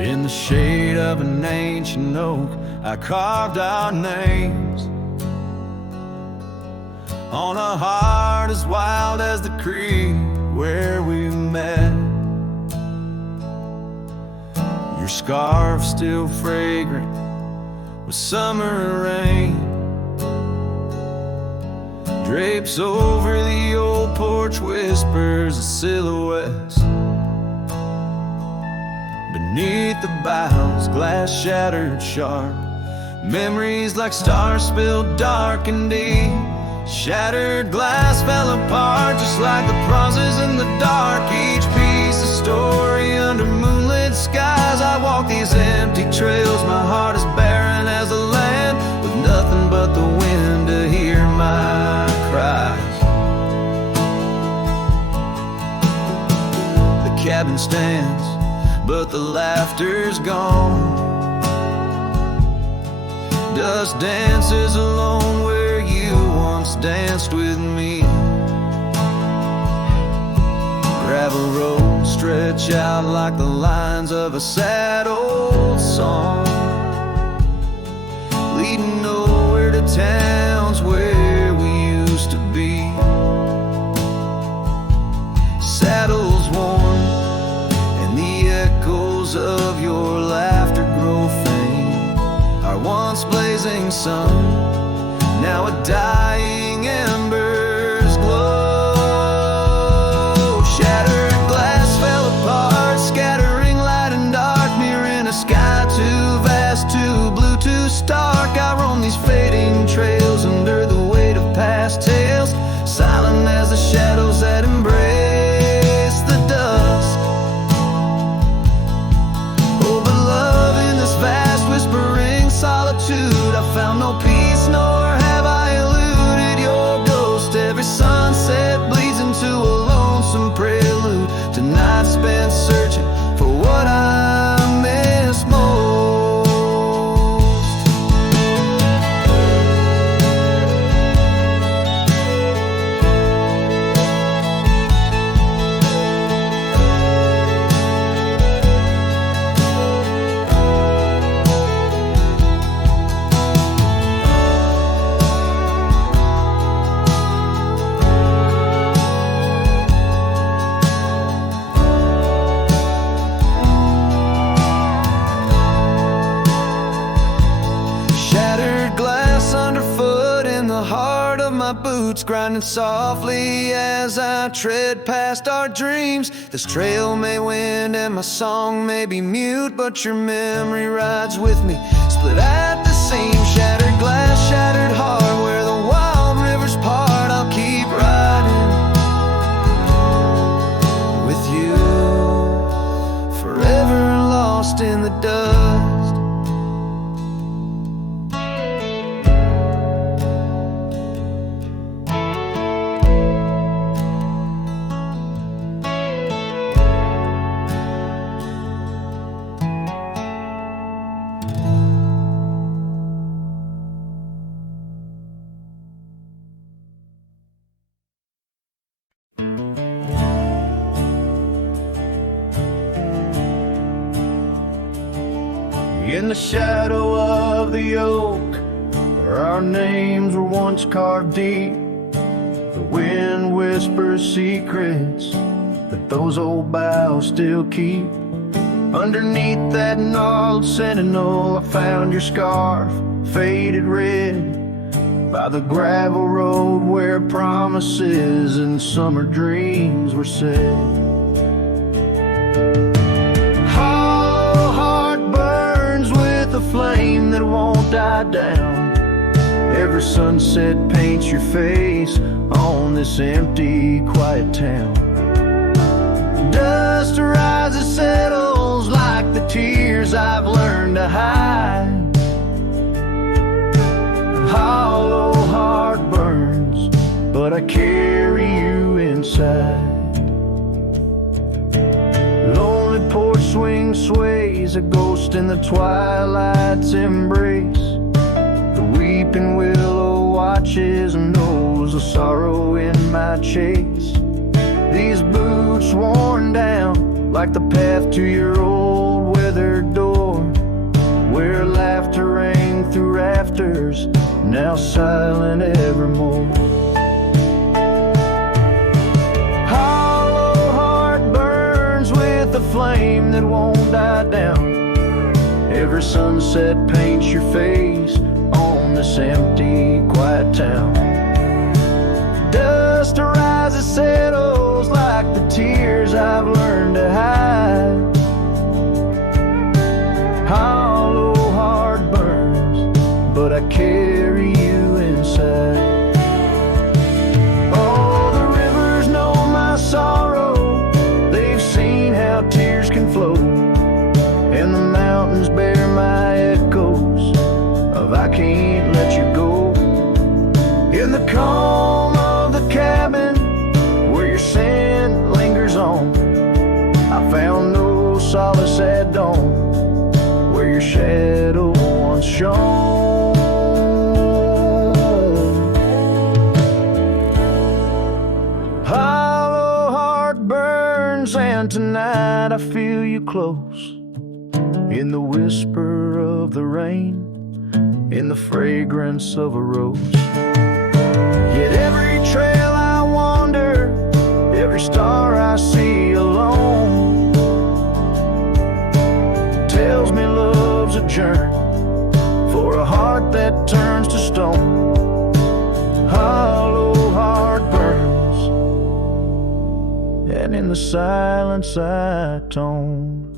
In the shade of an ancient oak, I carved our names on a heart as wild as the creek where we met. Your scarf still fragrant with summer rain drapes over the old porch, whispers of silhouettes. Beneath the boughs, glass shattered sharp, memories like stars spilled dark and deep. Shattered glass fell apart just like the promises in the dark. Each piece a story under moonlit skies. I walk these empty trails, my heart is barren as the land, with nothing but the wind to hear my cries. The cabin stands, but the laughter's gone. Dust dances alone where you once danced with me. Gravel roads stretch out like the lines of a sad old song, leading nowhere to towns where we used to be. Saddles worn and the echoes of your laughter grow faint. Our once blazing sun, now a dying embers glow. Shattered glass fell apart, scattering light and dark, mirroring a sky too vast, too blue, too stark. I roam these fading trails under the weight of past tales, silent as the shadows that embrace the dusk. Oh, but love in this vast whispering solitude, I found no peace, nor have I eluded your ghost. Every sunset bleeds into a lonesome prelude to nights spent searching for what I miss most. Boots grinding softly as I tread past our dreams. This trail may wind and my song may be mute, but your memory rides with me, split at the seam. Shattered glass, shattered heart, where the wild rivers part. I'll keep riding with you, forever lost in the dust. In the shadow of the oak, where our names were once carved deep, the wind whispers secrets that those old boughs still keep. Underneath that gnarled sentinel, I found your scarf, faded red, by the gravel road where promises and summer dreams were said. Flame that won't die down. Every sunset paints your face on this empty, quiet town. Dust rises, settles like the tears I've learned to hide. Hollow heart burns, but I carry you inside. Lonely porch swing sways, a ghost in the twilight's embrace. The weeping willow watches and knows the sorrow in my chase. These boots worn down like the path to your old weathered door. now silent evermore. Hollow heart burns with a flame that won't die down. Every sunset paints your face on this empty, quiet town. Dust arises, settles like the tears I've learned to hide. Hollow heart burns, but I carry you inside. Oh, the rivers know my sorrow. They've seen how tears can flow. And the mountains bear my echoes of I can't let you go. In the calm of the cabin where your scent lingers on, I found no solace at dawn where your shadow once shone. Hollow heart burns, and tonight I feel you close. In the whisper of the rain, in the fragrance of a rose. Yet every trail I wander, every star I see alone, tells me love's a journey for a heart that turns to stone. Hollow heart burns, and in the silence I tone.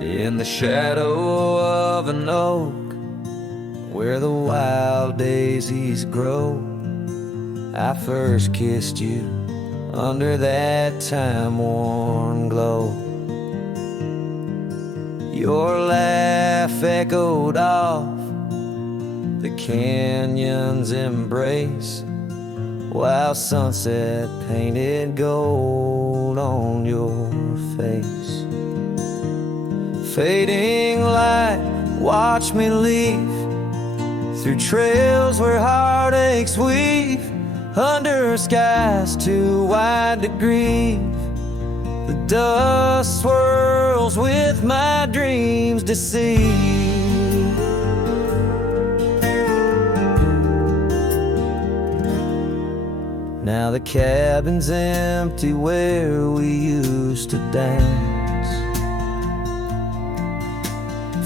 In the shadow of an oak, where the wild daisies grow, I first kissed you under that time-worn glow. Your laugh echoed off the canyon's embrace, while sunset painted gold on your face. Fading light, watch me leave through trails where heartaches weave, under skies too wide to grieve. The dust swirls with my dreams deceive. Now the cabin's empty where we used to dance.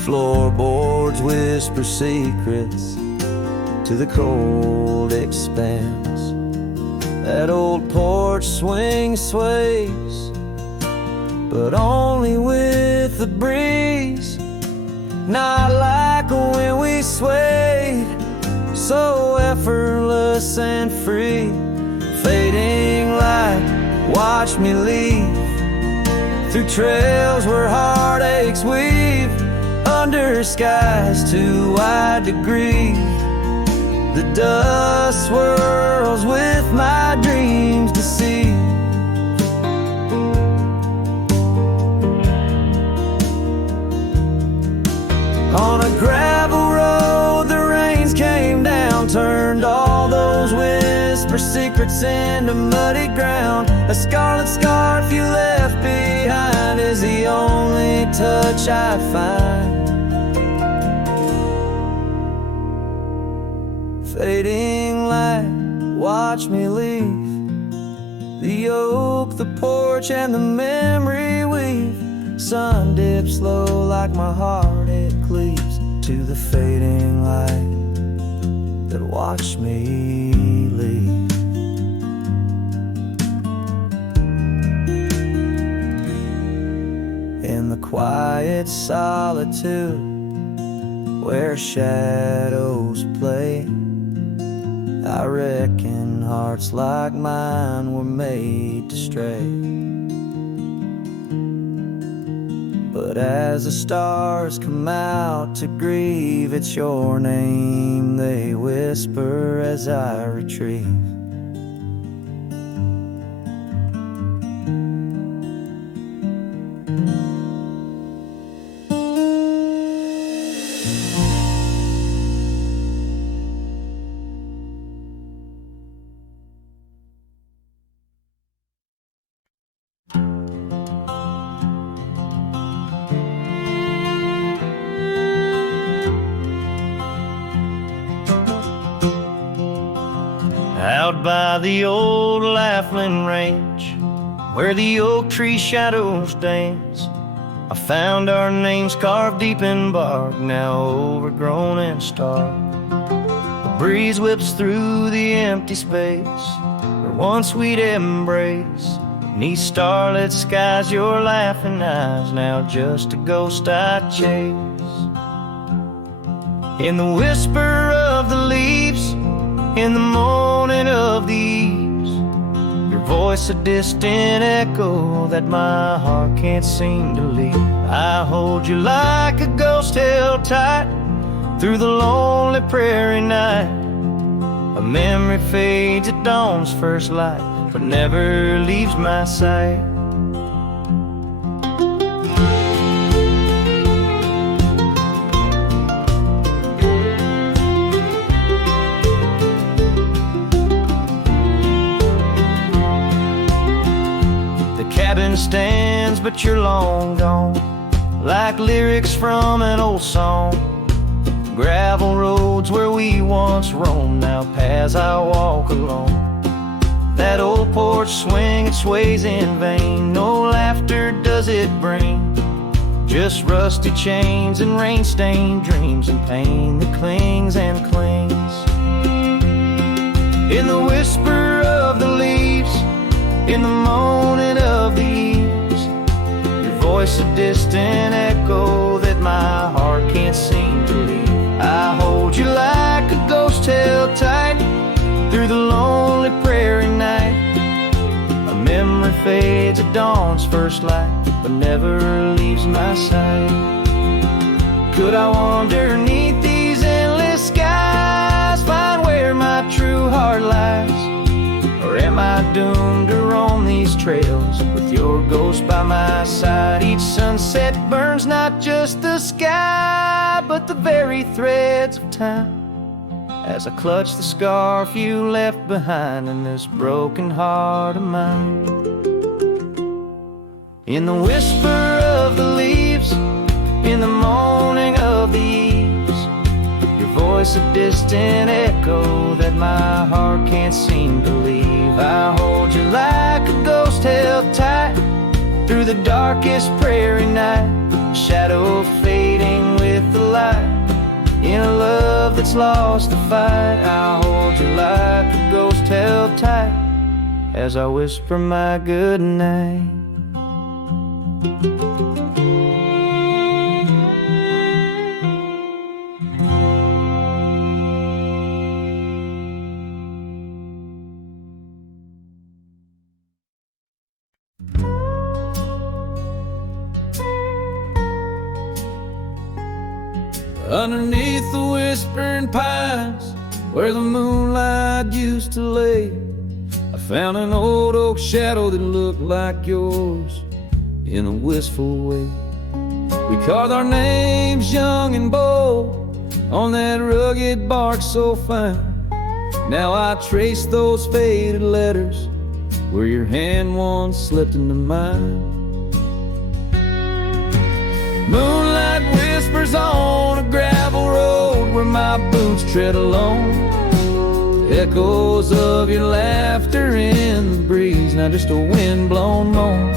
Floorboards whisper secrets to the cold expanse. That old porch swing sways, but only with the breeze. Not like when we swayed, so effortless and free. Fading light, watch me leave through trails where heartaches weave, under skies too wide to grieve. The dust swirls with my dreams deceive. On a gravel road the rains came down, turned all those whisper secrets into muddy ground. A scarlet scarf you left behind is the only touch I find. Fading light, watch me leave the oak, the porch, and the memory weave. Sun dips low like my heart, it cleaves to the fading light that watched me leave. In the quiet solitude where shadows play, I reckon hearts like mine were made to stray. But as the stars come out to grieve, it's your name they whisper as I retrieve out by the old Laughlin Range, where the oak tree shadows dance. I found our names carved deep in bark, now overgrown and stark. The breeze whips through the empty space where once we'd embrace. Beneath starlit skies, your laughing eyes, now just a ghost I chase. In the whisper of the leaves, in the moaning of the eaves, your voice a distant echo that my heart can't seem to leave. I hold you like a ghost held tight through the lonely prairie night. A memory fades at dawn's first light, but never leaves my sight. The cabin stands, but you're long gone, like lyrics from an old song. Gravel roads where we once roamed, now paths I walk alone. That old porch swing, it sways in vain. No laughter does it bring, just rusty chains and rain-stained dreams and pain that clings and clings. In the whisper of the leaves, in the moaning of the eaves, your voice a distant echo that my heart can't seem to leave. I hold you like a ghost held tight through the lonely prairie night. A memory fades at dawn's first light, but never leaves my sight. Could I wander neath these endless skies, find where my true heart lies? Or am I doomed to roam these trails with your ghost by my side? Each sunset burns not just the sky, but the very threads of time, as I clutch the scarf you left behind in this broken heart of mine. In the whisper of the leaves, in the moaning of the eaves, your voice a distant echo that my heart can't seem to leave. I hold you like a ghost held tight through the darkest prairie night, shadow fading with the light. In a love that's lost the fight, I hold you like a ghost held tight as I whisper my good night. Underneath the whispering pines, where the moonlight used to lay, I found an old oak shadow that looked like yours in a wistful way. We carved our names young and bold on that rugged bark so fine. Now I trace those faded letters where your hand once slipped into mine. Moonlight whispers on a gravel road where my boots tread alone. Echoes of your laughter in the breeze, now just a wind-blown moan.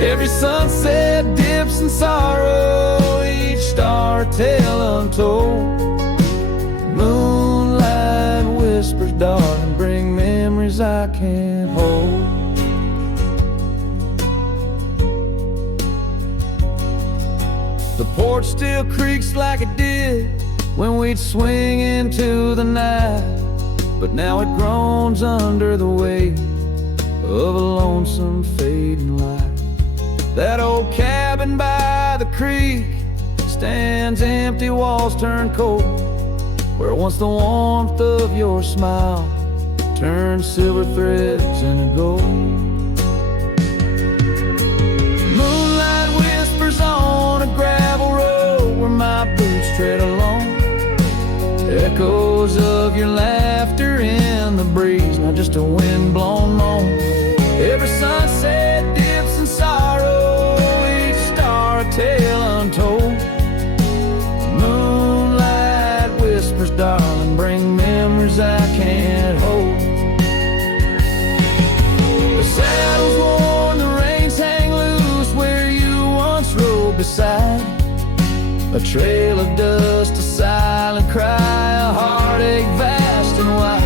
Every sunset dips in sorrow, each star a tale untold. Moonlight whispers, darling, bring memories I can't hold. The porch still creaks like it did when we'd swing into the night, but now it groans under the weight of a lonesome fading light. That old cabin by the creek stands empty, walls turn cold, where once the warmth of your smile turned silver threads into gold. Moonlight whispers on a gravel road where my boots tread alone. Echoes of your laughter in the breeze, not just a wind-blown moan. Every sunset dips in sorrow, each star a tale untold. Moonlight whispers, darling, bring memories I can't hold. A trail of dust, a silent cry, a heartache vast and wide.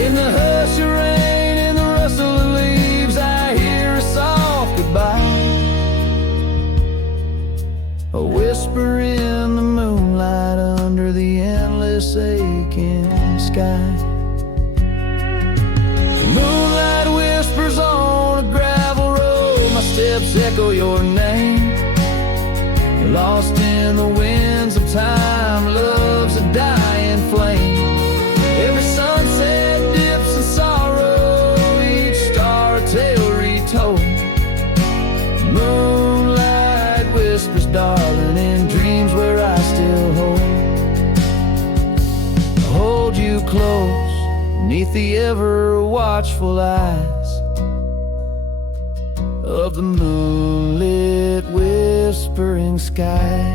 In the hush of rain, in the rustle of leaves, I hear a soft goodbye. A whisper in the moonlight under the endless aching sky. Moonlight whispers on a gravel road, my steps echo your name. Lost in the winds of time, love's a dying flame. Every sunset dips in sorrow, each star a tale retold. Moonlight whispers, darling, in dreams where I still hold you close, neath the ever watchful eyes of the moonlit whispering skies.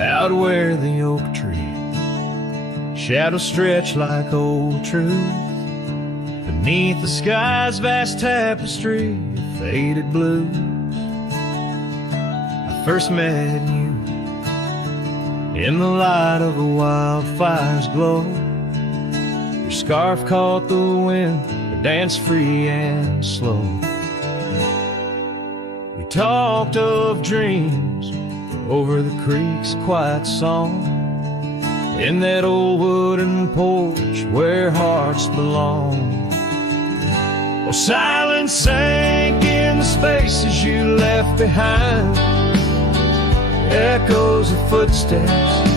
Out where the oak tree shadows stretch like old truth, beneath the sky's vast tapestry of faded blues, I first met you in the light of a wildfire's glow. Your scarf caught the wind, but danced free and slow. We talked of dreams over the creek's quiet song, in that old wooden porch where hearts belong. Oh, silence sank in the spaces you left behind, echoes of footsteps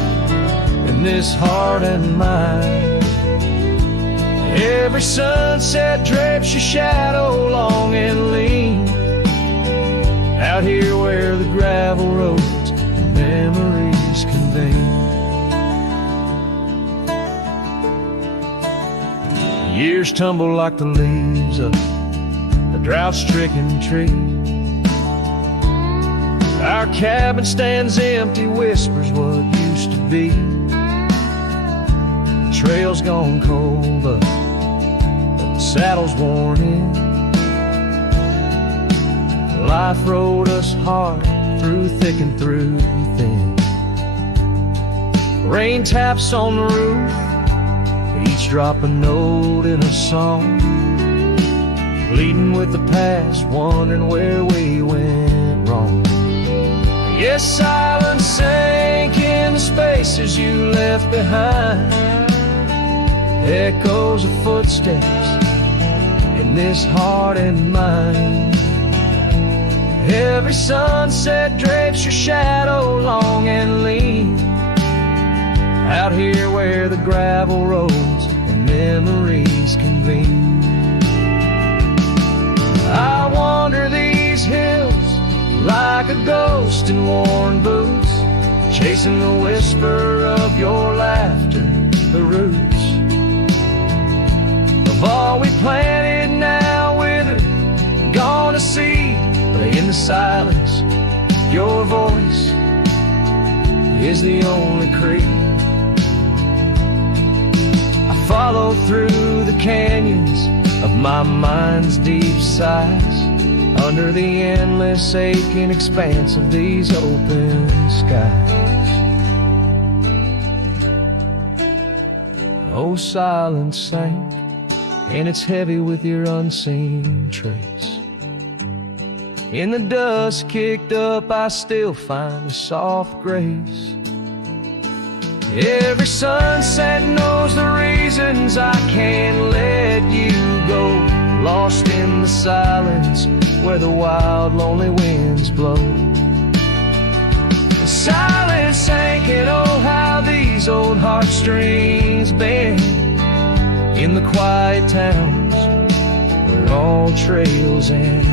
in this heart and mind. Every sunset drapes your shadow long and lean, out here where the gravel roads and memories convene. Years tumble like the leaves of a drought-stricken tree. Our cabin stands empty, whispers what used to be. The trail's gone cold, but the saddle's worn in. Life rode us hard through thick and through thin. Rain taps on the roof, each drop a note in a song, pleading with the past, wondering where we went wrong. Yes, silence sank in the spaces you left behind, echoes of footsteps in this heart and mind. Every sunset drapes your shadow long and lean, out here where the gravel roads and memories convene. I wander these hills like a ghost in worn boots, chasing the whisper of your laughter, the roots of all we planted now withered, gone to seed. But in the silence, your voice is the only creed. I follow through the canyons of my mind's deep sighs, under the endless aching expanse of these open skies. Oh, silence sank, and it's heavy with your unseen trace. In the dust kicked up, I still find a soft grace. Every sunset knows the reasons I can't let you go, lost in the silence where the wild, lonely winds blow. The silence sank, and oh, how these old heartstrings bend in the quiet towns where all trails end.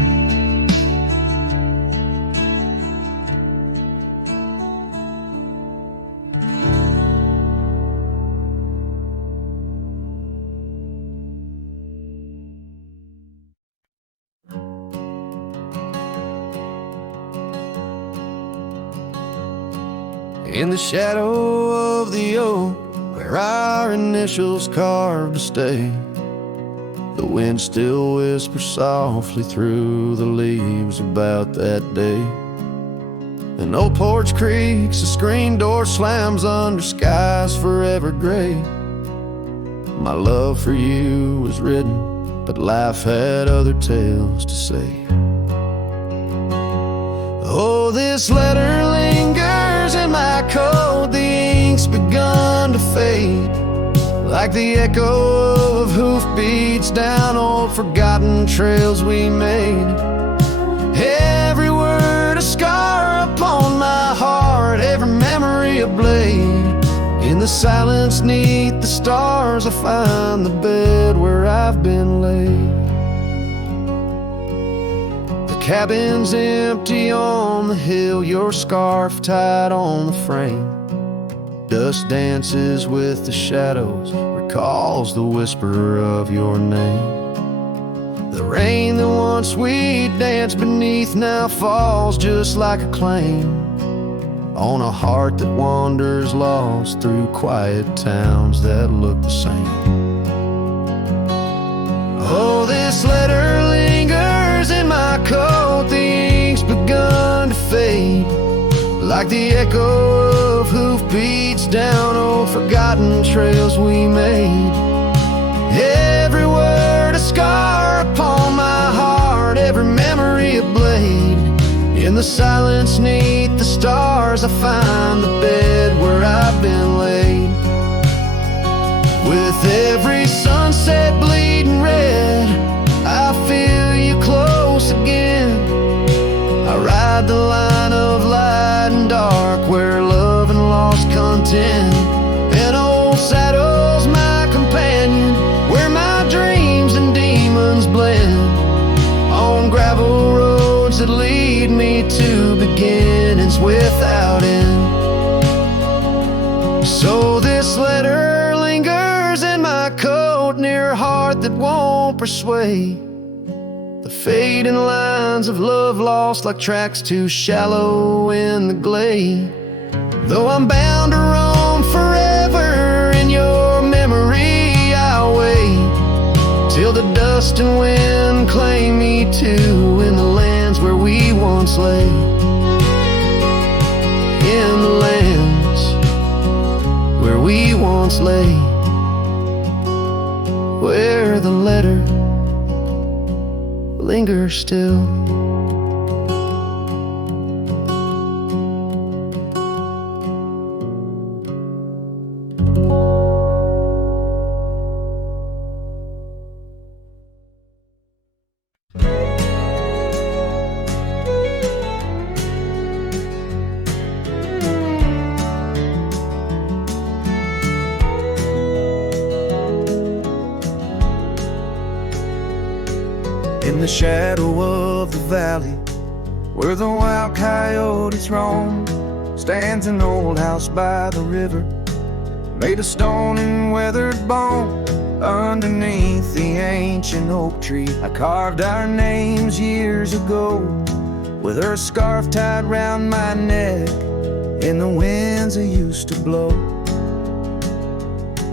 In the shadow of the oak, where our initials carved to stay, the wind still whispers softly through the leaves about that day. An old porch creaks, a screen door slams under skies forever gray. My love for you was written, but life had other tales to say. Oh, this letter lingers in my coat, the ink's begun to fade, like the echo of hoofbeats down old forgotten trails we made. Every word a scar upon my heart, every memory a blade. In the silence neath the stars I find the bed where I've been laid. The cabin's empty on the hill, your scarf tied on the frame. Dust dances with the shadows, recalls the whisper of your name. The rain that once we danced beneath now falls just like a claim on a heart that wanders lost through quiet towns that look the same. Oh, this letter lingers in my coat, the ink's begun to fade, like the echo of hoofbeats down old forgotten trails we made. Every word a scar upon my heart, every memory a blade. In the silence neath the stars I find the bed where I've been laid. With every sunset bleeding red, I feel you close again. I ride the line of light and dark where love and lost content. An old saddle's my companion, where my dreams and demons blend. On gravel roads that lead me to beginnings without end. So this letter lingers in my coat, near a heart that won't persuade. The fading lines of love lost like tracks too shallow in the glade. Though I'm bound to roam forever in your memory, I'll wait till the dust and wind claim me too in the lands where we once lay. In the lands where we once lay, where the letter lingers still. In the shadow of the valley, where the wild coyotes roam, stands an old house by the river, made of stone and weathered bone. Underneath the ancient oak tree, I carved our names years ago, with her scarf tied round my neck in the winds that used to blow.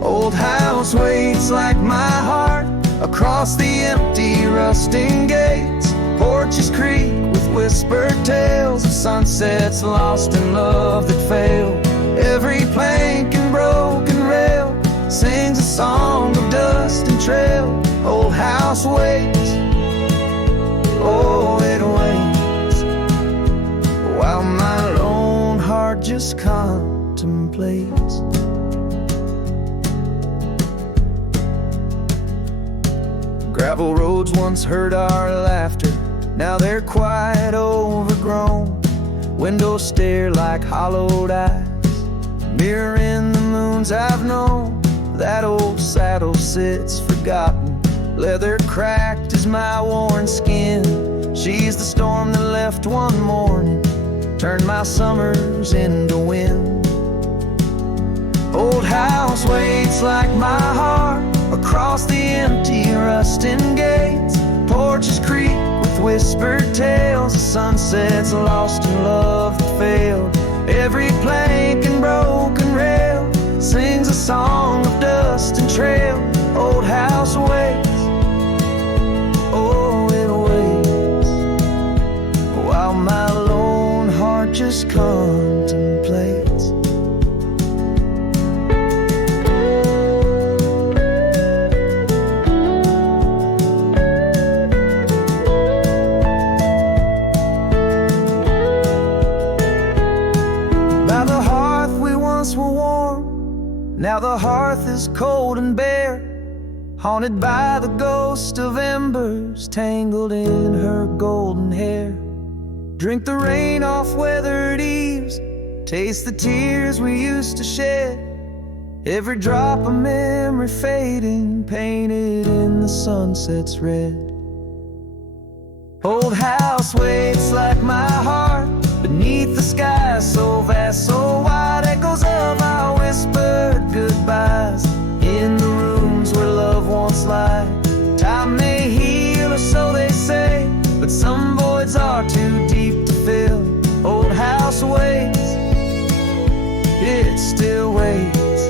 Old house waits like my heart across the empty rusting gates. Porches creak with whispered tales of sunsets lost in love that failed. Every plank and broken rail sings a song of dust and trail. Old house waits, oh it waits, while my lone heart just contemplates. Gravel roads once heard our laughter, now they're quite overgrown. Windows stare like hollowed eyes, mirroring the moons I've known. That old saddle sits forgotten, leather cracked as my worn skin. She's the storm that left one morning, turned my summers into wind. Old house waits like my heart across the empty rusting gates. Porches creak with whispered tales of sunsets lost in love that failed. Every plank and song of dust and trail. Old house waits, oh it waits, while my lone heart just contemplates. By the hearth we once were warm, now the hearth is cold and bare, haunted by the ghost of embers tangled in her golden hair. Drink the rain off weathered eaves, taste the tears we used to shed, every drop of memory fading, painted in the sunset's red. Old house waits like my heart beneath the sky so vast, so wide, echoes of our whispered goodbyes in the rooms where love once lied. Time may heal, or so they say, but some voids are too deep to fill. Old house waits, it still waits,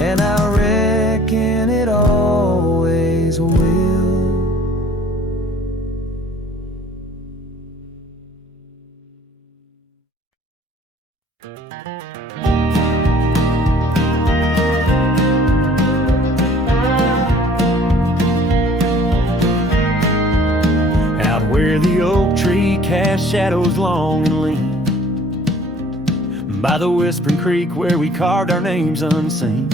and I reckon it always will. Where the oak tree casts shadows long and lean, by the whispering creek where we carved our names unseen,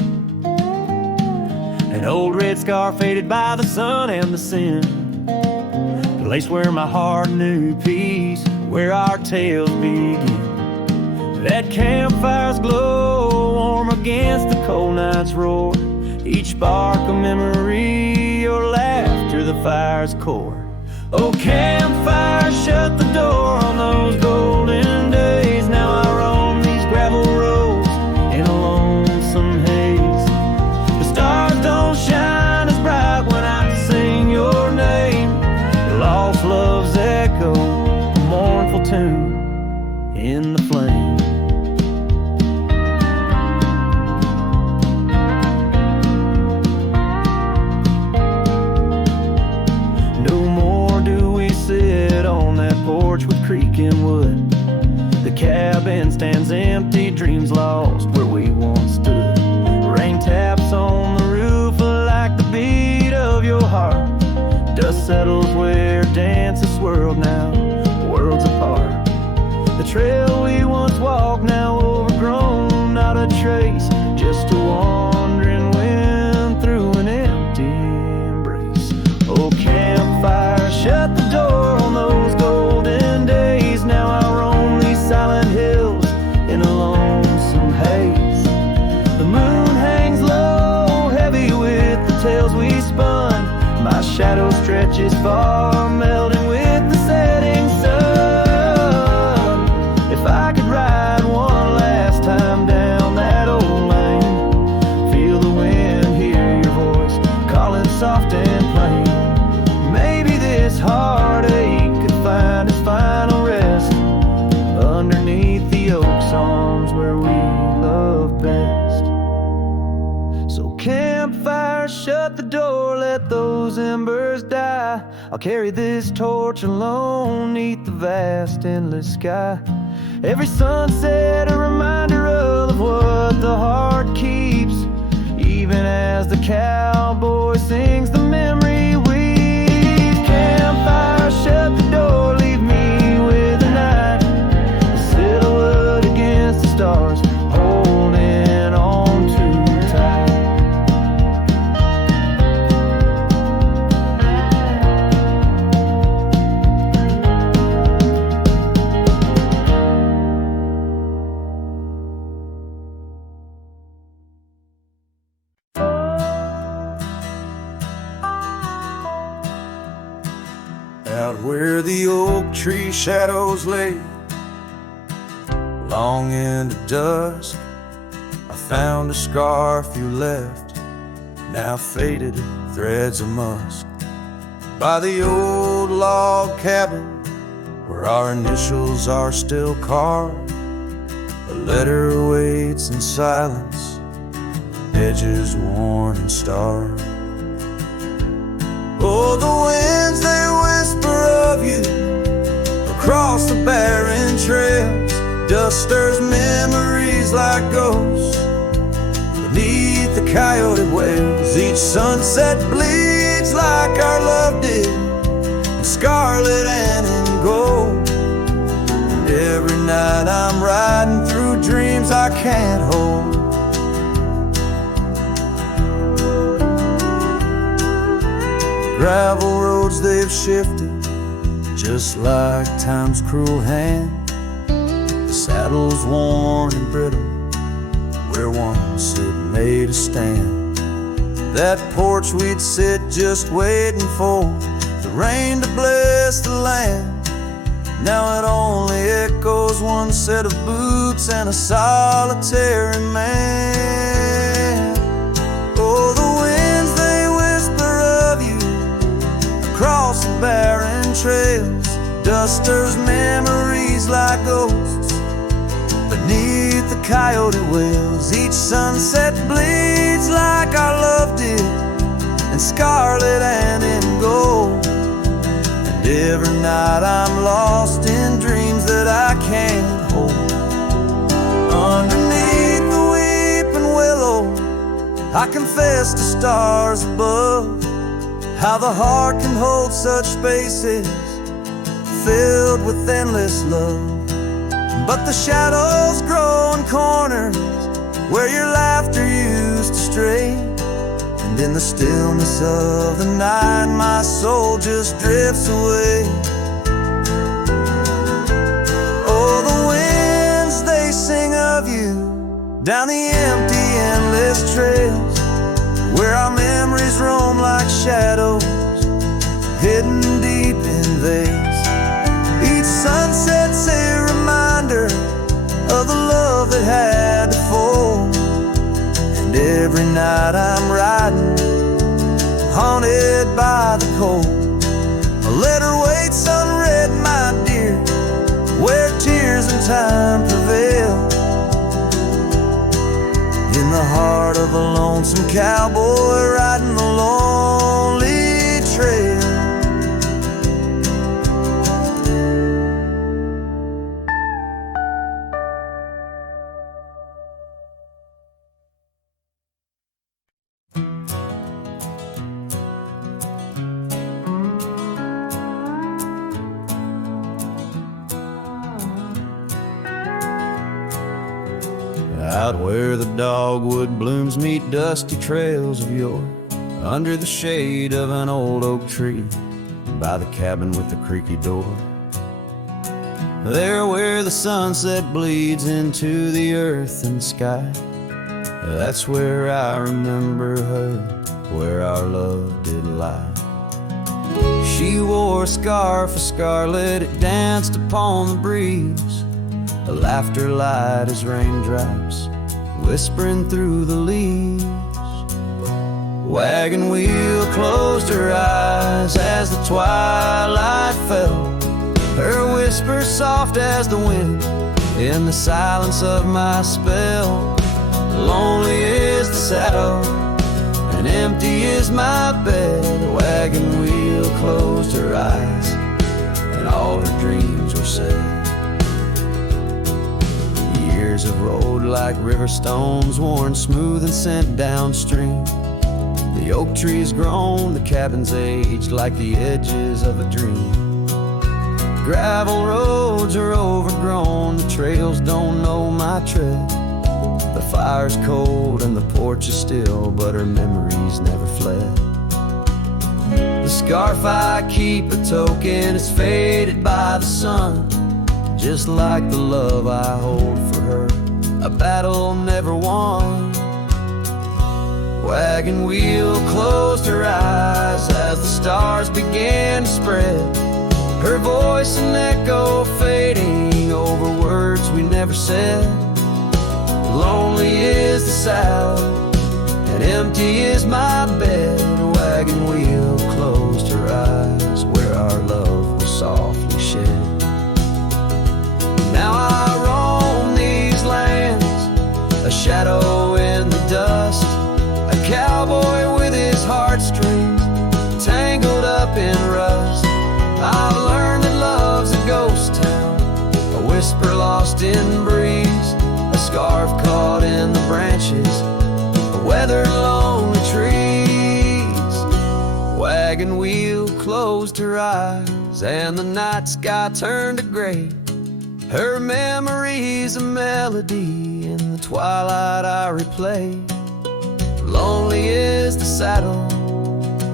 an old red scar faded by the sun and the sin, the place where my heart knew peace, where our tales begin. That campfire's glow warm against the cold night's roar, each spark a memory, your laughter the fire's core. Oh, campfire, shut the door on those golden days. Now I roam these gravel roads in a lonesome haze. The stars don't shine as bright when I sing your name. Lost love's echo, a mournful tune in the flame. Porch with creaking wood, the cabin stands empty, dreams lost where we once stood. Rain taps on the roof like the beat of your heart. Dust settles where dances swirled, now worlds apart. The trail we once walked now overgrown, not a trace, just a wandering wind through an empty embrace. Oh, campfire, shut the door on those golden days. Now I roam these silent hills in a lonesome haze. The moon hangs low, heavy with the tales we spun. My shadow stretches far, melting with the setting sun. If I could ride one last time down that old lane, feel the wind, hear your voice calling soft and plain. Maybe this heartache could find its final rest underneath the oak's arms where we love best. So campfire, shut the door, let those embers die. I'll carry this torch alone neath the vast endless sky. Every sunset a reminder of what the heart keeps, even as the cowboy sings the memory weaves. Campfire, shut the door, leave me with the night, a silhouette against the stars, holding on too tight. Out where the oak tree shadows lay, long into dusk, I found a scarf you left, now faded threads of musk. By the old log cabin where our initials are still carved, a letter waits in silence edges worn and starred. Oh, the winds, they whisper of you across the barren trails. Dust stirs memories like ghosts beneath the coyote wails. Each sunset bleeds like our love did, in scarlet and in gold. And every night I'm riding through dreams I can't hold. Gravel roads, they've shifted just like time's cruel hand. The saddle's worn and brittle where once it made a stand. That porch we'd sit just waiting for the rain to bless the land. Now it only echoes one set of boots and a solitary man. Oh, the winds, they whisper of you across the barren trails. Dust stirs memories like ghosts beneath the coyote wails. Each sunset bleeds like our love did, in scarlet and in gold. And every night I'm lost in dreams that I can't hold. Underneath the weeping willow, I confess to stars above how the heart can hold such spaces filled with endless love. But the shadows grow in corners where your laughter used to stray. And in the stillness of the night, my soul just drifts away. Oh, the winds, they sing of you down the empty, endless trails where our memories roam like shadows hidden deep in veils. Each sunset's a reminder of the love that had to fall. And every night I'm riding, haunted by the cold. A letter waits unread, my dear, where tears and time prevail. In the heart of a lonesome cowboy riding the lonely trail. Out where the dogwood blooms meet dusty trails of yore, under the shade of an old oak tree, by the cabin with the creaky door. There where the sunset bleeds into the earth and sky, that's where I remember her, where our love did lie. She wore a scarf of scarlet, it danced upon the breeze, a laughter light as raindrops whispering through the leaves. Wagon wheel closed her eyes as the twilight fell, her whisper soft as the wind in the silence of my spell. Lonely is the saddle and empty is my bed. The wagon wheel closed her eyes and all her dreams were said. Years have rolled like river stones, worn smooth and sent downstream. The oak tree's grown, the cabin's aged like the edges of a dream. Gravel roads are overgrown, the trails don't know my tread. The fire's cold and the porch is still, but her memories never fled. The scarf I keep a token, it's faded by the sun, just like the love I hold for her, a battle never won. Wagon wheel closed her eyes as the stars began to spread, her voice an echo fading over words we never said. Lonely is the saddle and empty is my bed. Wagon wheel closed her eyes where our love was softly shed. Now I roam these lands, a shadow in the dust, drifting breeze, a scarf caught in the branches, a weathered lonely trees. Wagon wheel closed her eyes and the night sky turned to gray. Her memory's a melody in the twilight I replay. Lonely is the saddle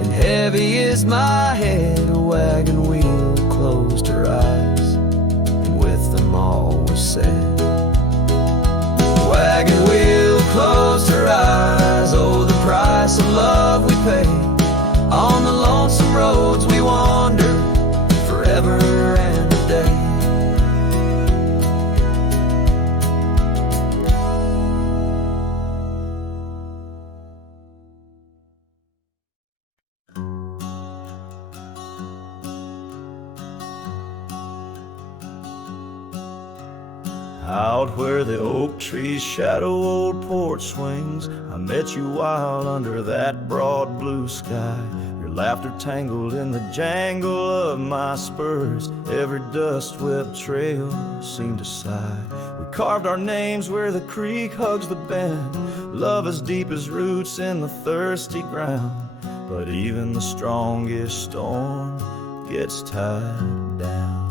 and heavy is my head. A wagon wheel closed her eyes and with them all was said. A wagon wheel closed her eyes, oh the price of love we pay. On the lonesome roads we wander forever and a day. Out where the oak trees shadow old porch swings, I met you wild under that broad blue sky. Your laughter tangled in the jangle of my spurs. Every dust-swept trail seemed to sigh. We carved our names where the creek hugs the bend. Love as deep as roots in the thirsty ground. But even the strongest storm gets tied down.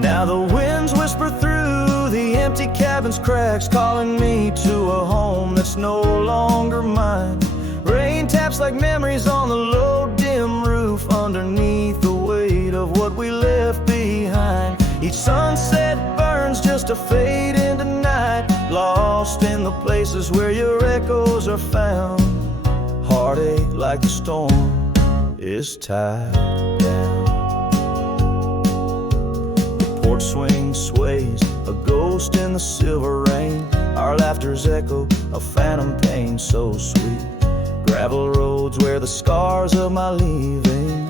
Now the winds whisper through the empty cabin's cracks, calling me to a home that's no longer mine. Rain taps like memories on the low dim roof, underneath the weight of what we left behind. Each sunset burns just to fade into night, lost in the places where your echoes are found. Heartache like the storm is tied down. Porch swing sways, a ghost in the silver rain. Our laughter's echo, a phantom pain so sweet. Gravel roads where the scars of my leaving.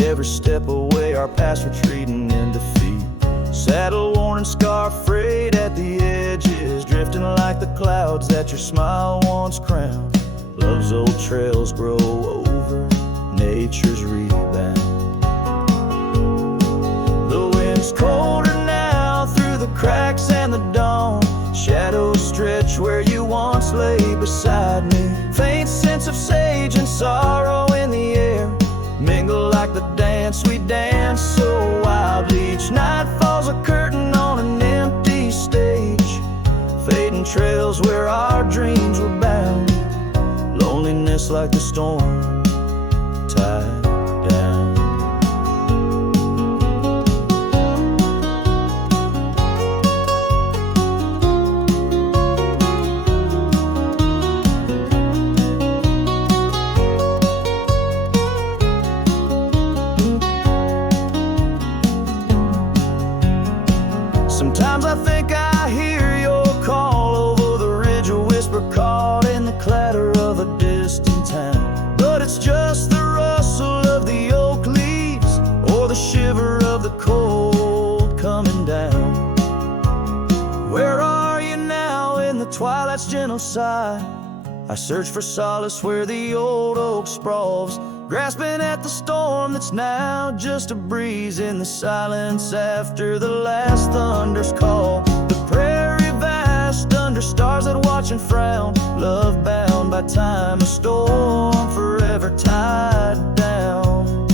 Every step away our past retreating in defeat. Saddle worn and scar frayed at the edges, drifting like the clouds that your smile once crowned. Love's old trails grow over nature's rebound. It's colder now through the cracks and the dawn. Shadows stretch where you once lay beside me. Faint sense of sage and sorrow in the air mingle like the dance we dance so wildly. Each night falls a curtain on an empty stage, fading trails where our dreams were bound. Loneliness like the storm tied down. Sometimes I think I hear your call over the ridge, a whisper caught in the clatter of a distant town. But it's just the rustle of the oak leaves or the shiver of the cold coming down. Where are you now in the twilight's gentle sigh? I search for solace where the old oak sprawls, grasping at the storm that's now just a breeze in the silence after the last thunder's call. The prairie vast under stars that watch and frown, love bound by time, a storm forever tied down.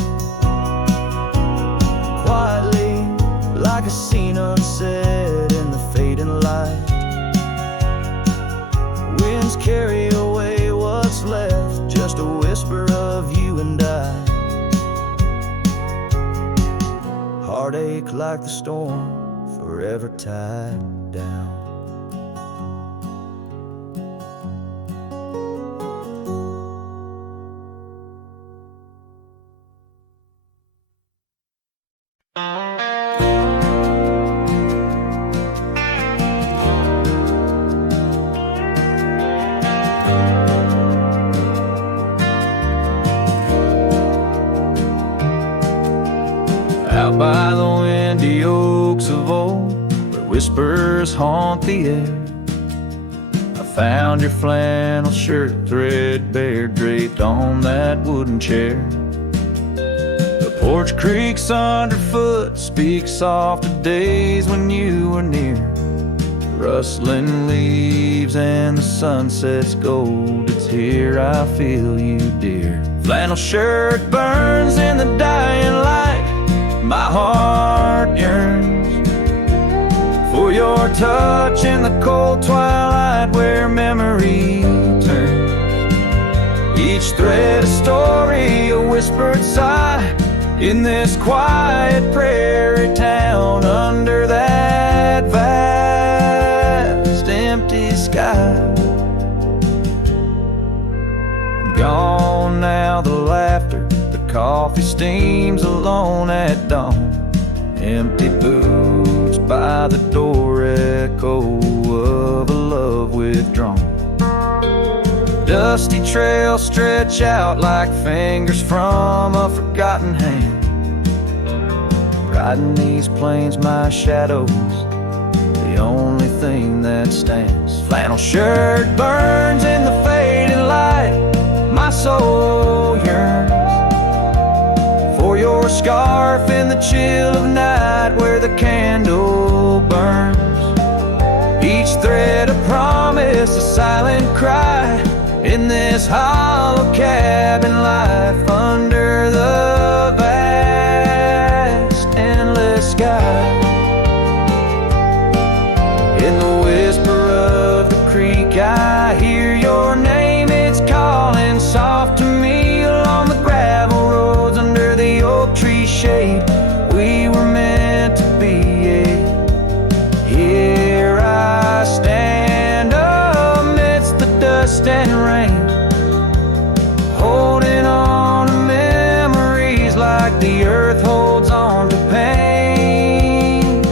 Quietly, like a scene unsaid in the fading light, winds carry away what's left, just a whisper of you and I. Heartache like the storm, forever tied down. Out by the windy oaks of old, where whispers haunt the air, I found your flannel shirt threadbare draped on that wooden chair. The Porch creaks underfoot, speaks soft of days when you were near. Rustling leaves and the sunset's gold, it's here I feel you, dear. Flannel shirt burns in the dying light, my heart yearns for your touch in the cold twilight where memory turns. Each thread a story, a whispered sigh, in this quiet prairie town under that vast empty sky. Gone now the laughter, the coffee steams alone at dawn. Empty boots by the door, echo of a love withdrawn. Dusty trails stretch out like fingers from a forgotten hand. Riding these plains, my shadow's the only thing that stands. Flannel shirt burns in the fading light, my soul yearns for your scarf in the chill of night where the candle burns. Each thread a promise, a silent cry, in this hollow cabin life under the vast endless sky. In the whisper of the creek I hear your name, it's calling soft to me along the gravel roads under the oak tree shade. We were meant to be, here I stand amidst the dust and rain, holding on to memories like the earth holds on to pain.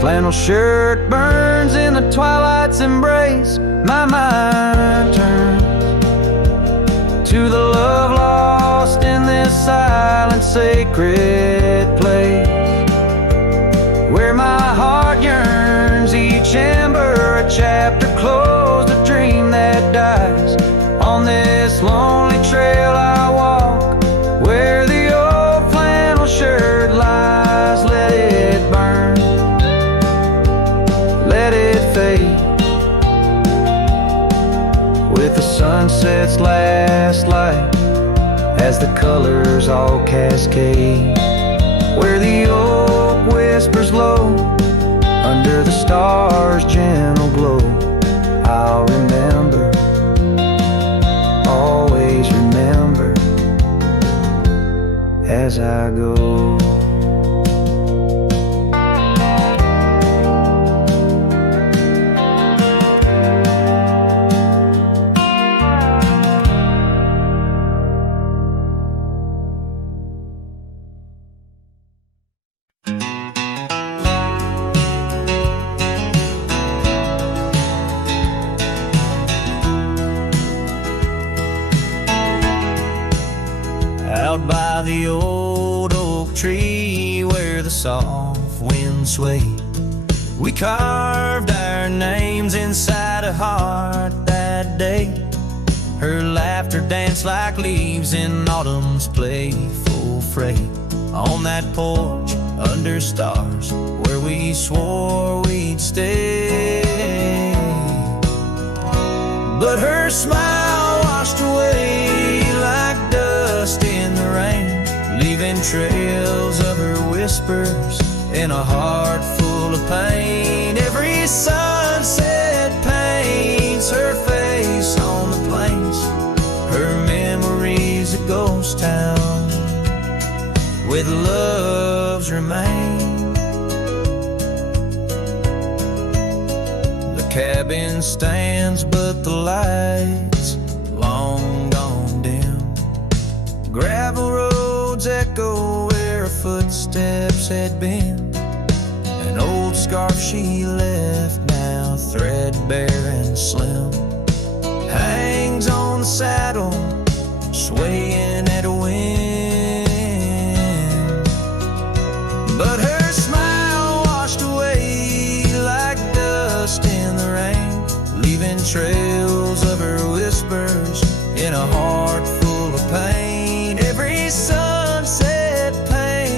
Flannel shirt burns in the twilight's embrace, my mind turns to the love lost in this silent sacred place, where my heart yearns, each ember a chapter closed, a dream that dies. On this lonely trail I walk, where the old flannel shirt lies. Let it burn, let it fade, with the sunset's last light as the colors all cascade, where the oak whispers low under the stars' gentle glow. I'll remember, always remember as I go. Out by the old oak tree where the soft wind swayed, we carved our names inside a heart that day. Her laughter danced like leaves in autumn's playful fray. On that porch under stars where we swore we'd stay. But her smile washed away like dust in the rain, leaving trails of her whispers in a heart full of pain. Every sunset paints her face on the plains, her memory's a ghost town with love's remain. The cabin stands but the lights long gone dim. Gravel roads echo where her footsteps had been. An old scarf she left, now threadbare and slim, hangs on the saddle, swaying at a wind. But her smile washed away like dust in the rain, leaving trails of her whispers in a heart full of pain. Every sunset paints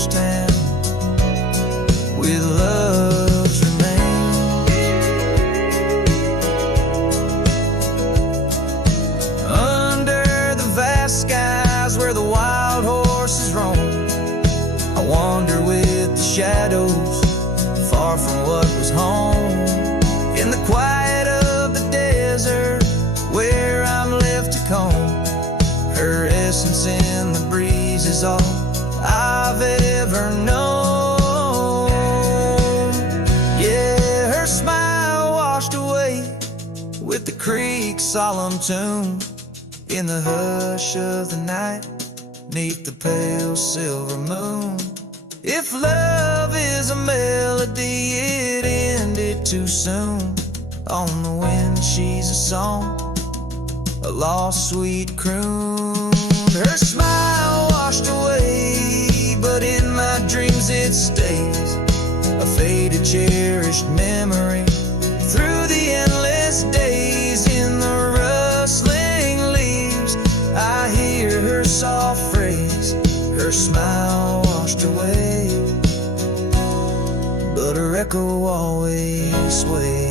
ghost town with love's remains. Under the vast skies where the wild horses roam, I wander with the shadows, far from what was home. In the quiet of the desert, where I'm left to comb, her essence in the breeze is all I've ever known. Yeah, her smile washed away with the creek's solemn tune. In the hush of the night, neath the pale silver moon. If love is a melody, it ended too soon. On the wind she's a song, a lost sweet croon. Her smile washed away, but in my dreams it stays, a faded cherished memory. Through the endless days, in the rustling leaves, I hear her soft phrase, her smile washed away, but her echo always sways.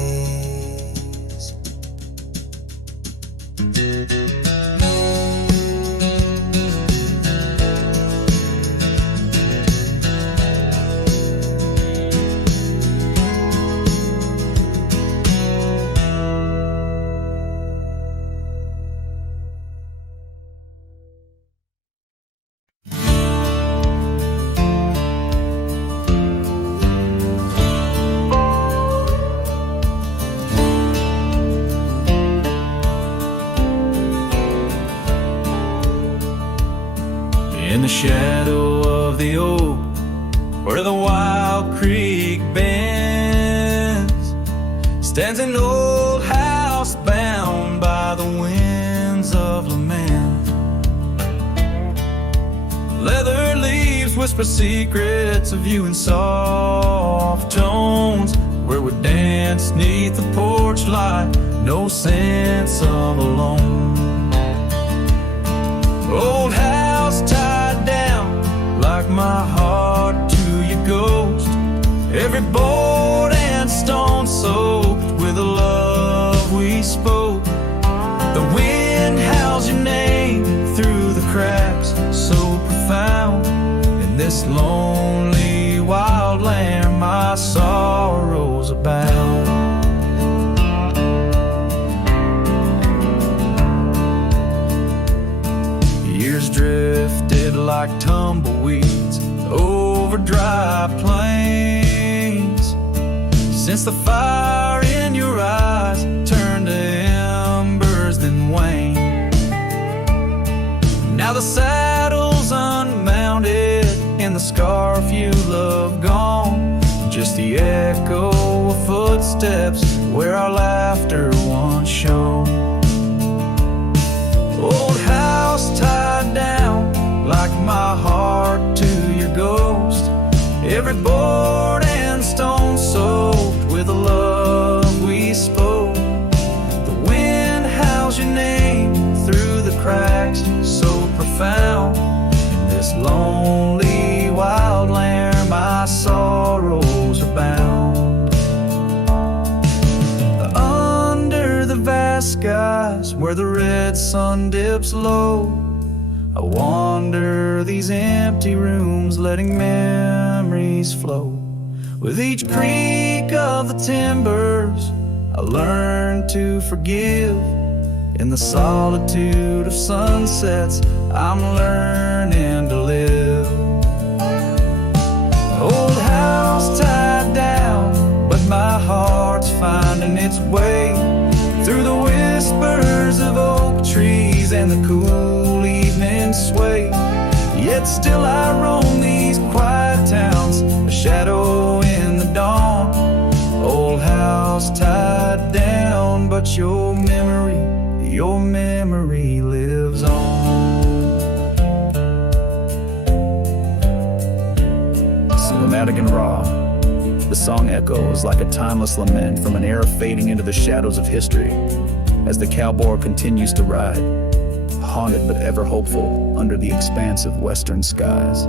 In the shadow of the oak, where the wild creek bends, stands an old house bound by the winds of lament. Leather leaves whisper secrets of you in soft tones, where we dance neath the porch light, no sense of alone. Old house tied down like my heart to your ghost, every board and stone soaked with the love we spoke. The wind howls your name through the cracks, so profound. In this lonely wild land my sorrows abound. Years drifted like tumbleweeds over dry plains, since the fire in your eyes turned to embers then waned. Now the saddle's unmounted and the scarf you love gone, just the echo of footsteps where our laughter once shone. Old house tied down like my heart to your ghost, every board and stone soaked with the love we spoke. The wind howls your name through the cracks, so profound. In this lonely wild land my sorrows are bound. Under the vast skies where the red sun dips low, I wander these empty rooms, letting memories flow. With each creak of the timbers, I learn to forgive. In the solitude of sunsets, I'm learning to live. Old house tied down, but my heart's finding its way through the whispers of oak trees and the cool evening sway. Yet still I roam these quiet towns, a shadow in the dawn. Old house tied down, but your memory lives on. Cinematic and raw, the song echoes like a timeless lament from an era fading into the shadows of history as the cowboy continues to ride, haunted but ever hopeful under the expansive western skies.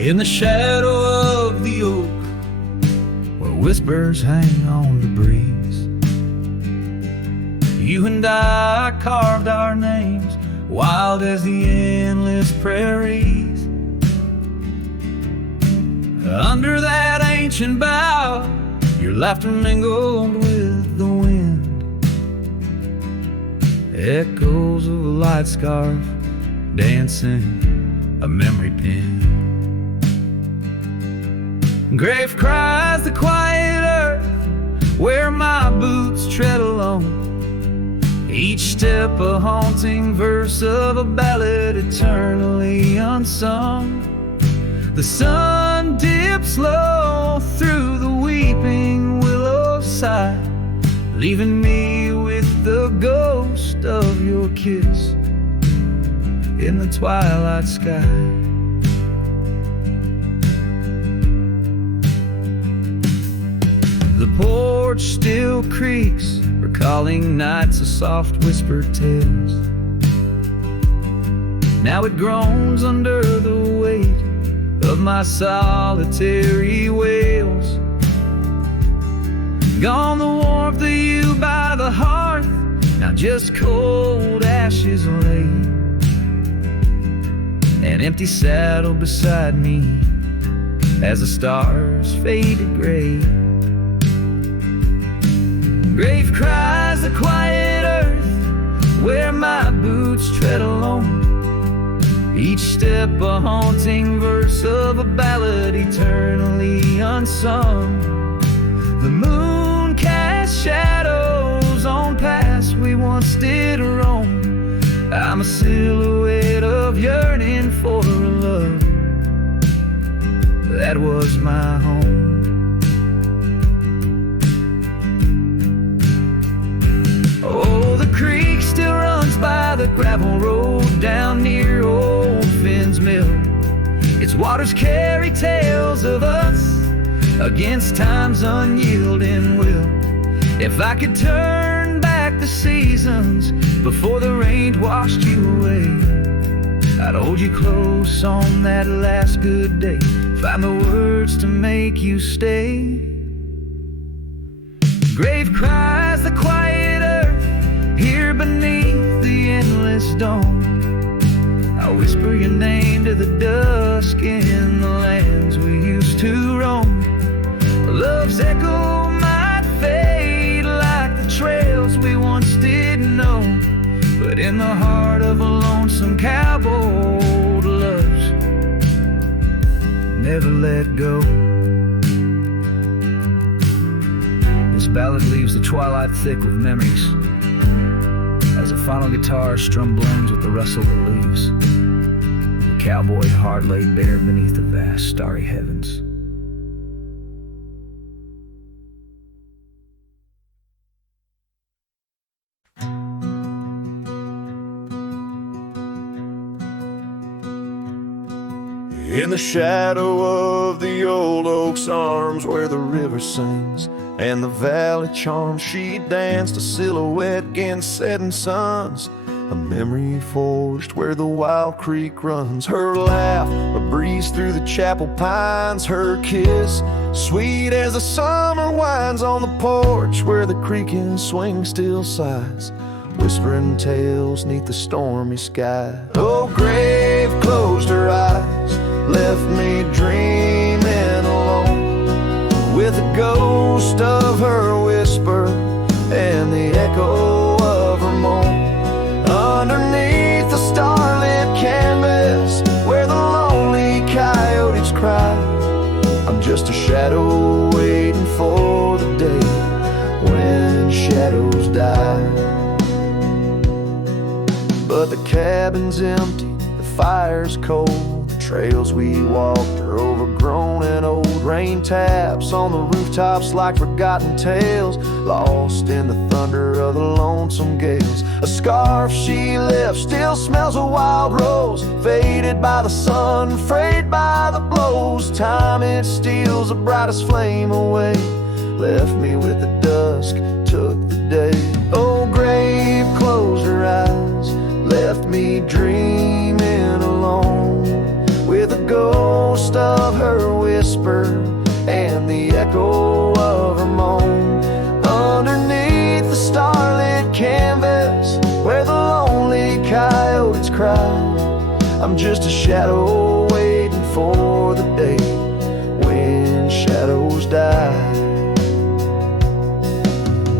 In the shadow of the oak, where whispers hang on the breeze, you and I carved our names, wild as the endless prairies. Under that ancient bough, your laughter mingled with the wind, echoes of a light scarf dancing a memory pin. Grave cries the quiet earth where my boots tread alone, each step a haunting verse of a ballad eternally unsung. The sun dips low through the weeping willow side, leaving me with the ghost of your kiss in the twilight sky. The porch still creaks, recalling nights of soft whispered tales. Now it groans under the weight of my solitary wails. Gone the warmth of you by the hearth, now just cold ashes lay. An empty saddle beside me as the stars faded gray. Grave cries the quiet earth where my boots tread alone, each step a haunting verse of a ballad eternally unsung. The moon casts shadows on paths we once did roam. I'm a silhouette of yearning for a love that was my home. Oh, the creek still runs by the gravel road down near old Finn's mill. Its waters carry tales of us against time's unyielding will. If I could turn back the seasons before the rain washed you away, I'd hold you close on that last good day, find the words to make you stay. Grave cries the quiet earth here beneath the endless dawn. I whisper your name to the dusk in the lands we used to roam. Love's echo might fade like the trails we once did know, but in the heart of a lonesome cowboy, old loves never let go. This ballad leaves the twilight thick with memories as a final guitar strum blends with the rustle of the leaves. The cowboy heart laid bare beneath the vast starry heavens. In the shadow of the old oak's arms where the river sings and the valley charms, she danced a silhouette against setting suns, a memory forged where the wild creek runs. Her laugh, a breeze through the chapel pines, her kiss, sweet as the summer winds on the porch where the creaking swing still sighs, whispering tales neath the stormy sky. Oh, grave closed her eyes, left me dreaming alone, with the ghost of her whisper and the echo of her moan. Underneath the starlit canvas where the lonely coyotes cry, I'm just a shadow waiting for the day when shadows die. But the cabin's empty, the fire's cold, the trails we walked are overgrown and old. Rain taps on the rooftops like forgotten tales, lost in the thunder of the lonesome gales. A scarf she left still smells a wild rose, faded by the sun, frayed by the blows. Time it steals the brightest flame away, left me with the dusk, took the day. Oh, grave closed her eyes, left me dreaming alone, with a ghost of whisper and the echo of her moan. Underneath the starlit canvas where the lonely coyotes cry, I'm just a shadow waiting for the day when shadows die.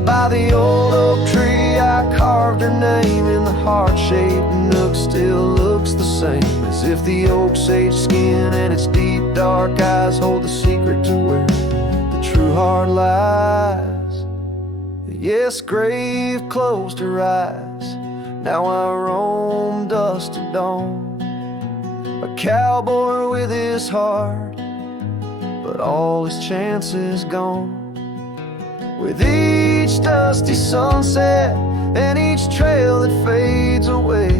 By the old oak tree I carved her name, and the heart-shaped nook still looks the same, as if the oak's sage skin and its deep dark eyes hold the secret to where the true heart lies. Yes, grave closed her eyes, now I roam dusk to dawn, a cowboy with his heart, but all his chances gone. With each dusty sunset and each trail that fades away,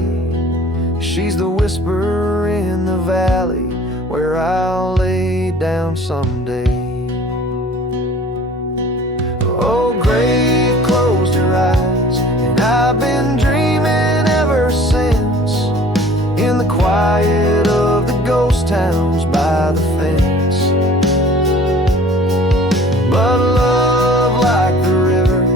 she's the whisper in the valley where I'll lay down someday. Oh, grave closed her eyes, and I've been dreaming ever since, in the quiet of the ghost towns by the fence. But love, like the river,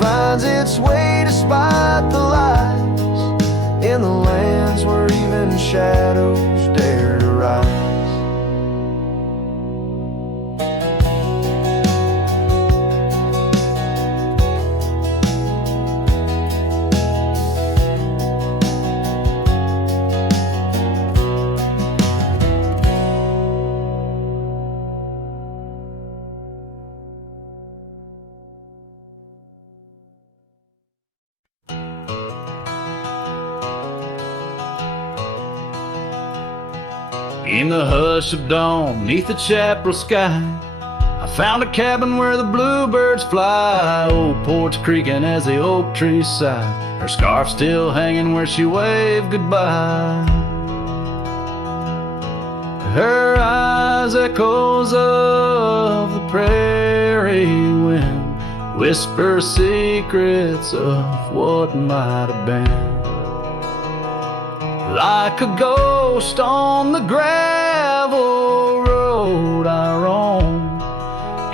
finds its way despite the lies, in the lands where even shadows dare to rise. In the hush of dawn, neath the chapel sky, I found a cabin where the bluebirds fly. Old porch creaking as the oak trees sigh, her scarf still hanging where she waved goodbye. Her eyes echoes of the prairie wind, whisper secrets of what might have been. Like a ghost on the gravel road I roam,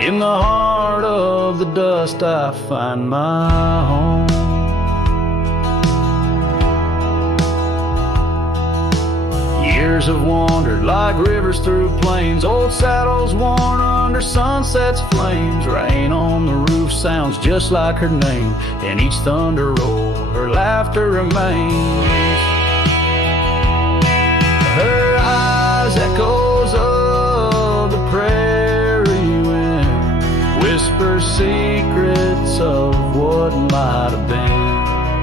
in the heart of the dust I find my home. Years have wandered like rivers through plains, old saddles worn under sunset's flames. Rain on the roof sounds just like her name, in each thunder roll her laughter remains. Her eyes echoes of the prairie wind, whisper secrets of what might have been.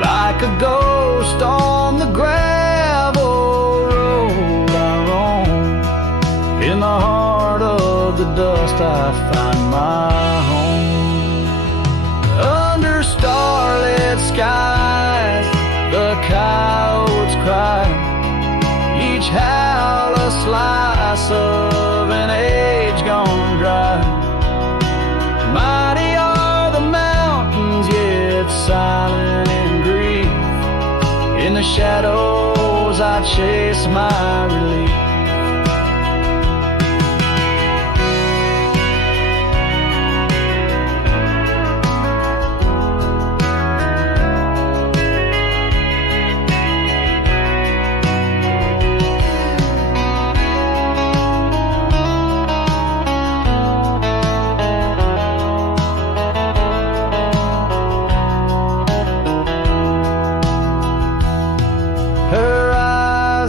Like a ghost on the gravel road I roam, in the heart of the dust I find my home. Under starlit skies the coyotes cry, each howl a slice of an age gone dry. Mighty are the mountains, yet silent in grief, in the shadows I chase my relief.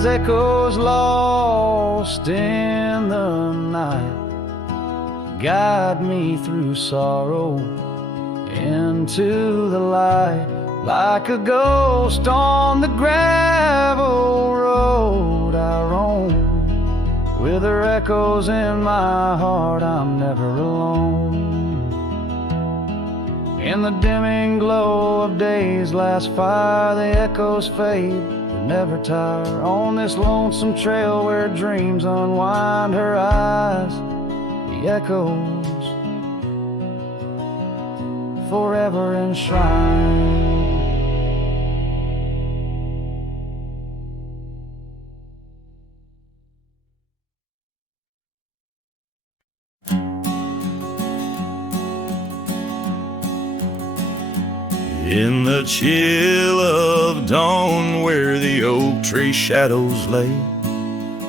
Echoes lost in the night, guide me through sorrow into the light. Like a ghost on the gravel road I roam, with her echoes in my heart I'm never alone. In the dimming glow of day's last fire the echoes fade, never tire, on this lonesome trail where dreams unwind. Her eyes, the echoes, forever enshrined. In the chill of dawn where the oak tree shadows lay,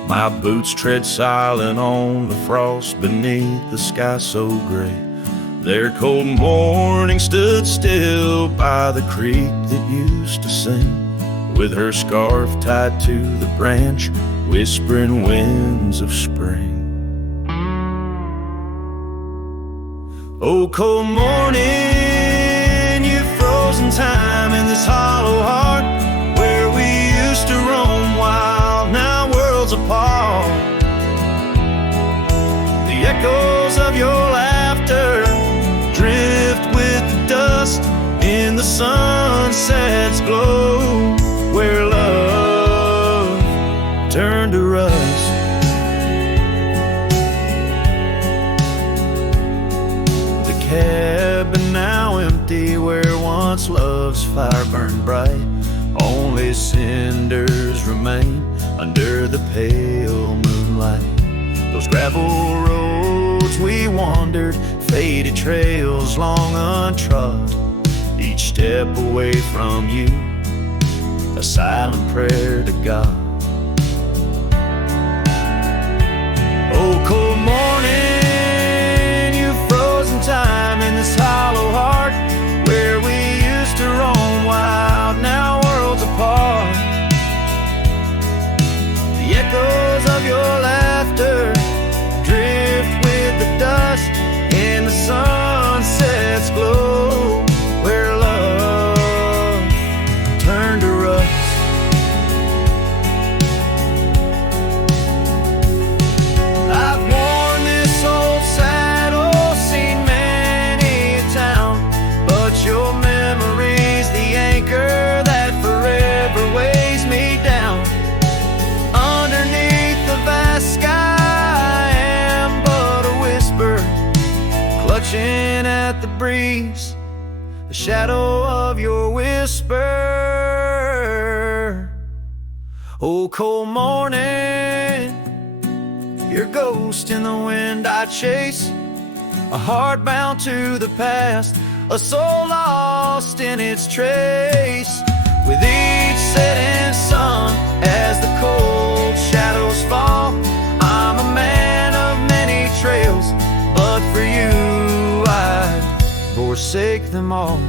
my boots tread silent on the frost beneath the sky so gray. Their cold morning stood still by the creek that used to sing, with her scarf tied to the branch, whispering winds of spring. Oh, cold morning, you've frozen time in this hollow heart, where we used to roam wild, now worlds apart. The echoes of your laughter drift with the dust in the sunset's glow, where love turned to rust. The cabin now empty where once love's fire burned bright, only cinders remain under the pale moonlight. Those gravel roads we wandered, faded trails long untrod, each step away from you, a silent prayer to God. Oh, cold morning, you've frozen time in this hollow heart, where we used to roam wild, now worlds apart. The echoes of your laughter drift with the dust in the sunset's glow, where love turned to rust. I've worn this old saddle, seen many a town, but your memory's the anchor that forever weighs me down. Underneath the vast sky I am but a whisper, clutching at the breeze, the shadow of your whisper. Oh, cold morning, your ghost in the wind I chase, a heart bound to the past, a soul lost in its trace. With each setting sun, as the cold shadows fall, I'm a man of many trails, but for you I'd forsake them all.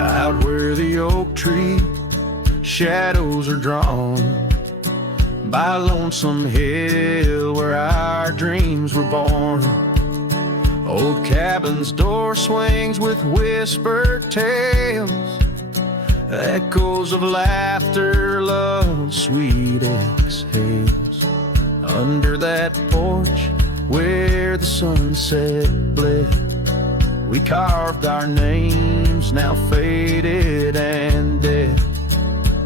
Out where the oak tree shadows are drawn, by a lonesome hill where our dreams were born. Old cabin's door swings with whispered tales, echoes of laughter, love, sweet exhales. Under that porch where the sunset bled, we carved our names, now faded and dead.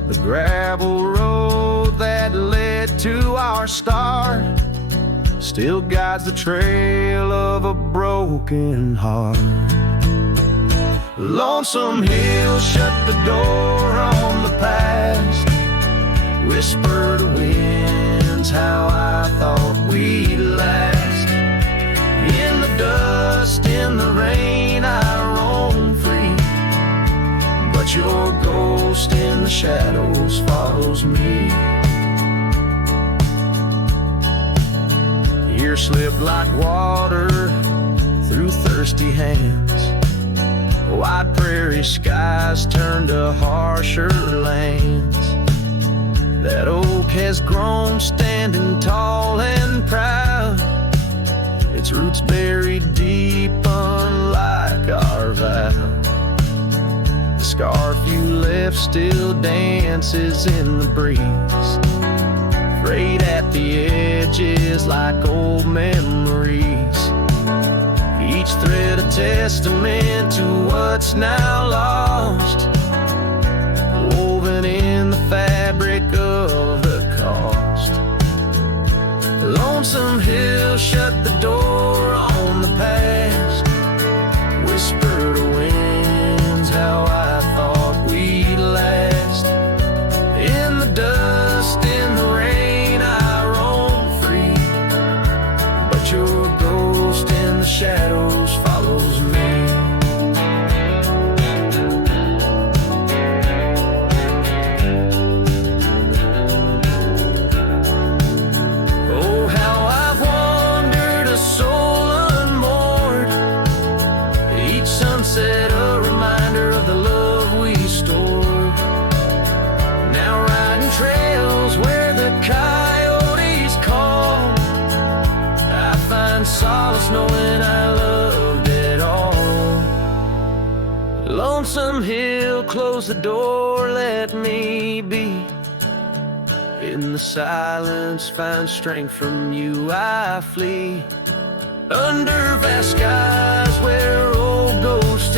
The gravel road that led to our start still guides the trail of a broken heart. Lonesome hills shut the door on the past, whisper to winds how I thought we'd last. In the dust, in the rain, I roam free, but your ghost in the shadows follows me. Years slip like water through thirsty hands, wide prairie skies turn to harsher lands. That oak has grown standing tall and proud, its roots buried deep unlike our vow. The scarf you left still dances in the breeze, frayed at the edges like old memories, each thread a testament to what's now lost, woven in the fabric of the cost. Lonesome Hill shut the door on the past. Whisper to winds how I thought we'd last. In the dust, in the rain, I roam free, but your ghost in the shadows follows me. Oh, how I've wandered, a soul unmoored. Each sunset a reminder of the love we stored. Now riding trails where the coyotes call, I find solace knowing I loved it all. Lonesome Hill, close the door, let me be. In the silence, find strength from you, I flee. Under vast skies where old ghosts